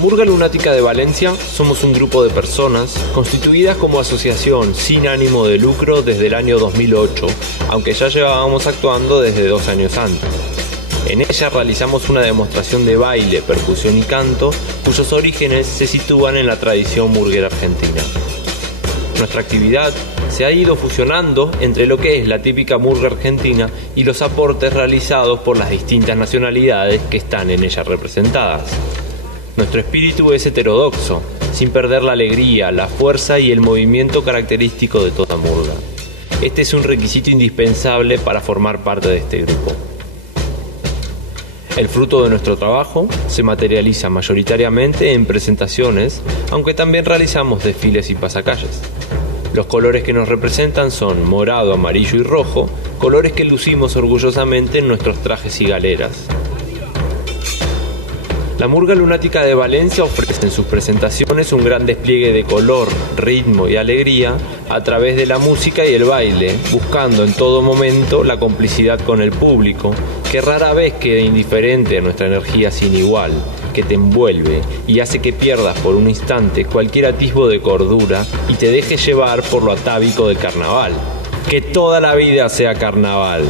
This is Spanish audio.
Murga Lunática de Valencia somos un grupo de personas constituidas como asociación sin ánimo de lucro desde el año 2008, aunque ya llevábamos actuando desde 2 años antes. En ella realizamos una demostración de baile, percusión y canto, cuyos orígenes se sitúan en la tradición murguera argentina. Nuestra actividad se ha ido fusionando entre lo que es la típica murga argentina y los aportes realizados por las distintas nacionalidades que están en ella representadas. Nuestro espíritu es heterodoxo, sin perder la alegría, la fuerza y el movimiento característico de toda murga. Este es un requisito indispensable para formar parte de este grupo. El fruto de nuestro trabajo se materializa mayoritariamente en presentaciones, aunque también realizamos desfiles y pasacalles. Los colores que nos representan son morado, amarillo y rojo, colores que lucimos orgullosamente en nuestros trajes y galeras. La Murga Lunática de Valencia ofrece en sus presentaciones un gran despliegue de color, ritmo y alegría a través de la música y el baile, buscando en todo momento la complicidad con el público, que rara vez queda indiferente a nuestra energía sin igual, que te envuelve y hace que pierdas por un instante cualquier atisbo de cordura y te dejes llevar por lo atávico del carnaval. Que toda la vida sea carnaval.